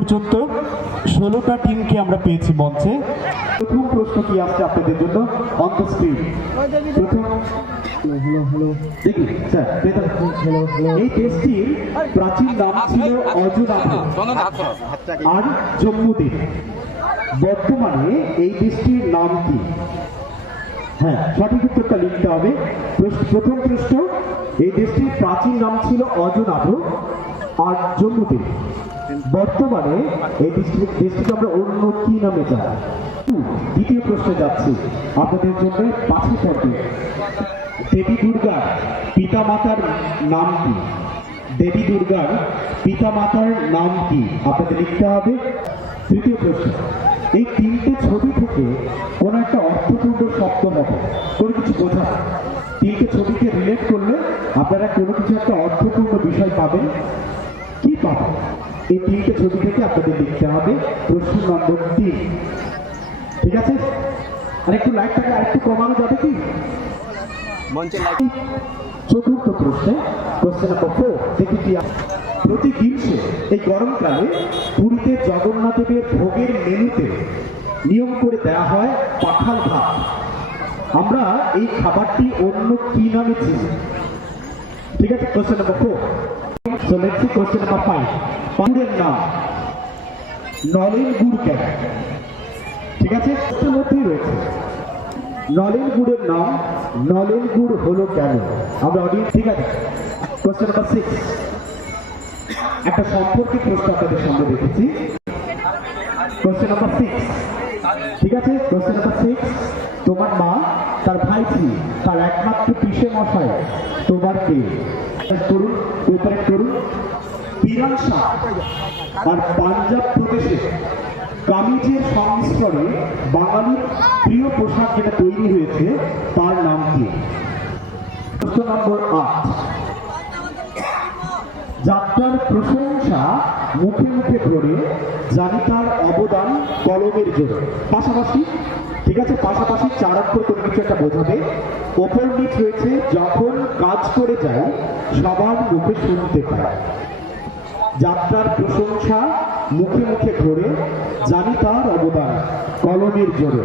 পর্যন্ত 16টা টিমকে আমরা পেয়েছি মঞ্চে। প্রথম প্রশ্ন কি আসছে আপনাদের জন্য অন দ্য স্ক্রিন? প্রথম দেখি স্যার, এই দেশটির প্রাচীন নাম ছিল অজুনাভ আর জম্মুদ্বীপ। বর্তমানে এই দেশটির নাম কি? হ্যাঁ, সঠিক উত্তরটা লিখতে হবে। প্রথম প্রশ্ন, এই দেশটির প্রাচীন নাম ছিল অজুনাভ আর জম্মুদ্বীপ। বর্তমানে এই দেশটিকে আমরা অন্য কি নামে জানি? দ্বিতীয় প্রশ্নে যাচ্ছি আপনাদের জন্য 5 পর্বে। দেবী দুর্গার পিতা মাতার নাম কি? দেবী দুর্গার পিতা মাতার নাম কি আপনাদের লিখতে হবে। তৃতীয় প্রশ্ন, এই 3টে ছবি থেকে কোন একটা অর্থপূর্ণ শব্দ হবে, কোনো কিছু বোঝাবে। 3টে ছবিকে রিলেট করলে আপনারা কোনো কিছু একটা অর্থপূর্ণ বিষয় পাবেন। কি পাবেন? এই 3টে ছবি থেকে আপনাদের লিখতে হবে প্রশ্ন নম্বর 3। ঠিক আছে? আর একটু লাইটটাকে আরেকটু কমানো যাবে কি? চতুর্থ প্রশ্নে, প্রশ্ন নম্বর 4 দেখি কি। প্রতি গ্রীষ্মে এই গরমকালে পুরীতে জগন্নাথ দেবের ভোগের মেনুতে নিয়ম করে দেওয়া হয় পাখাল ভাত। আমরা এই খাবারটি অন্য কি নামে চিনি? ঠিক আছে, question number 4। So let's see question number 5। পাঁচের নাম নলেন গুড় কেন? ঠিক আছে, এর মধ্যেই রয়েছে নলেন গুড়ের নাম নলেন গুড় হলো কেন? আমরা অডিয়েন্স, ঠিক আছে। কোশ্চেন নম্বর 6, একটা সম্পর্কে প্রশ্ন আপনাদের সামনে রেখেছি। কোশ্চেন নম্বর 6, ঠিক আছে। কোশ্চেন নম্বর 6, তোমার মা তার ভাইঝি তার একমাত্র পিসে মশাই তোমার কে? করুন, কোপারেট করুন। বিরান শাহ আর পাঞ্জাব প্রদেশে কামিজের সংমিশ্রণে বাঙালির প্রিয় পোশাক যেটা তৈরি হয়েছে তার নাম কি? প্রশ্ন নম্বর 8, যাত্রার প্রশংসা মুখে মুখে ধরে জানি তার অবদান কলমের জোরে। পাশাপাশি, ঠিক আছে, পাশাপাশি 4 অক্ষর কোনো কিছু একটা বোঝাবে। ওপর নিচ রয়েছে যখন কাজ করে যায় সবার মুখে শুনতে পায়। যাত্রার প্রশংসা মুখে মুখে ধরে জানি তার অবদান কলমের জোরে।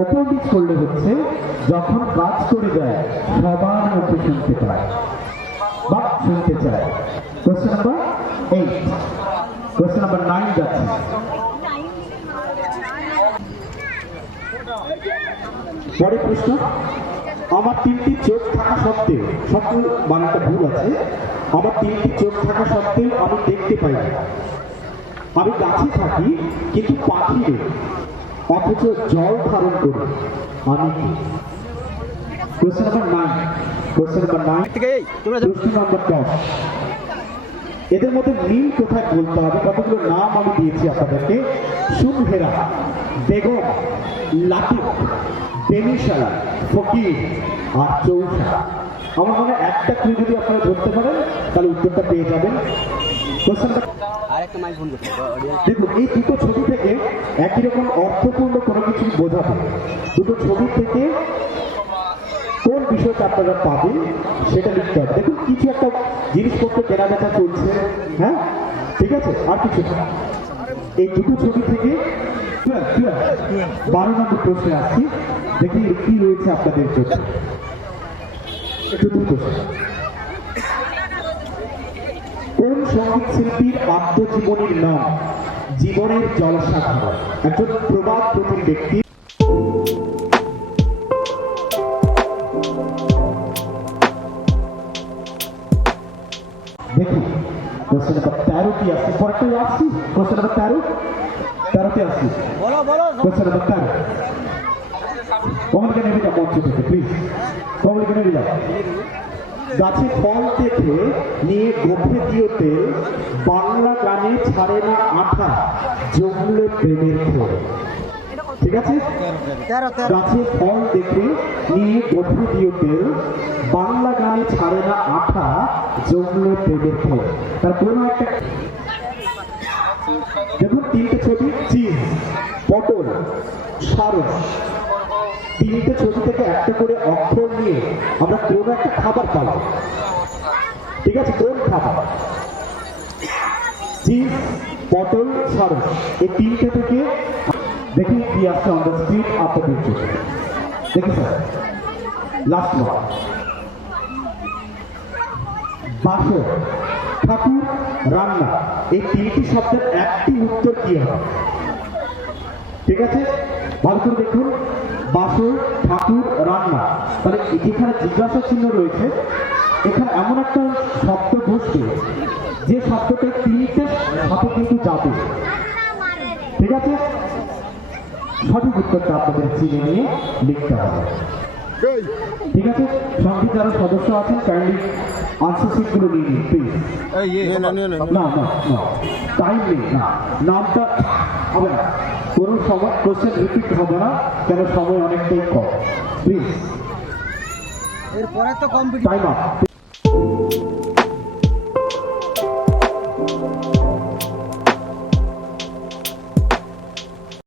ওপর নিচ করলে হচ্ছে যখন কাজ করে যায় সবার মুখে শুনতে পায় বা শুনতে চায়। কোশ্চেন নাম্বার 8, কোশ্চেন নাম্বার 9 যাচ্ছে। পরের প্রশ্ন, আমার 3টি চোখ থাকা সত্ত্বেও, সত্ত্বেও মানে একটা ভুল আছে। আমার 3টি চোখ থাকা সত্ত্বেও আমি দেখতে পাই না। আমি গাছে থাকি কিন্তু পাখি নেই, অথচ জল ধারণ করি, আমি কি? Question number 9, question number 9। প্রশ্ন নম্বর 10, এদের মধ্যে মিল কোথায় বলতে হবে? কতগুলো নাম আমি দিয়েছি আপনাদেরকে। সুনহেরা, বেগম, লাতিফ, বেনিশালা, ফকির আর চৌষা। আমার মনে একটা ক্লু যদি আপনারা ধরতে পারেন তাহলে উত্তরটা পেয়ে যাবেন। দেখুন, এই দুটো ছবি থেকে একই রকম অর্থপূর্ণ কোনো কিছু বোঝাবে। দুটো ছবি থেকে কোন বিষয়টা আপনারা পাবেন সেটা লিখতে হবে। দেখুন, কিছু একটা জিনিসপত্র কেনাবেচা চলছে, হ্যাঁ, ঠিক আছে। আর কিছু এই দুটো ছবি থেকে 12 নম্বর প্রশ্নে আসছি। দেখি কি রয়েছে আপনাদের জন্য। কোন সঙ্গীত শিল্পীর আত্মজীবনীর নাম জীবনের জলসাঘর? একজন প্রবাদ প্রতিম ব্যক্তি। দেখুন, কোশ্চেন নাম্বার 13 কি আসছে? পরেরটা আসছি, কোশ্চেন নাম্বার 13তে আসছি। কোশ্চেন নাম্বার 13, কমলকে নেবে যাও মঞ্চ থেকে, প্লিজ কমলকে নেবে যাও। গাছে ফল দেখে নিয়ে গোফে দিও তেল, বাংলা গানে ছাড়ে না আঠা, জমলে প্রেমের খোল। ঠিক আছে, গাছে ফল দেখে নিয়ে গোফে দিও তেল, বাংলা গানে ছাড়ে না আঠা, জমলে প্রেমের খোল। তার কোনো একটা দেখুন, 3টে ছবি, চিজ, পটল, সারস। 3টে ছবি থেকে একটা করে অক্ষর নিয়ে আমরা কোনো একটা খাবার পাবো। ঠিক আছে, কোন খাবার? চিজ, পটল, সারস, এই তিনটে থেকে দেখি কি আসছে অন দ্য স্ক্রিন আপনাদের চোখে। দেখি স্যার, লাস্ট ওয়ান, বাসর, ঠাকুর, রান্না, এই তিনটি শব্দের একটি উত্তর কি হবে? ঠিক আছে, ভালো করে দেখুন, বাসর, ঠাকুর, রান্না। তাহলে যেখানে জিজ্ঞাসা চিহ্ন রয়েছে, এখানে এমন একটা শব্দ বসবে যে শব্দটা তিনটে সাথে কিন্তু যাবে। ঠিক আছে, সঠিক উত্তরটা আপনাদের চিনে নিয়ে লিখতে হবে। ঠিক আছে, সঙ্গে যারা সদস্য আছেন কাইন্ডলি আনসার শিটগুলো নিয়ে নিন প্লিজ। না না না, টাইম নেই, না নামটা হবে না, কোনো সময় কোশ্চেন রিপিট হবে না, কেন সময় অনেকটাই কম। প্লিজ, এরপরে তো কম্পিটিশন। Time up.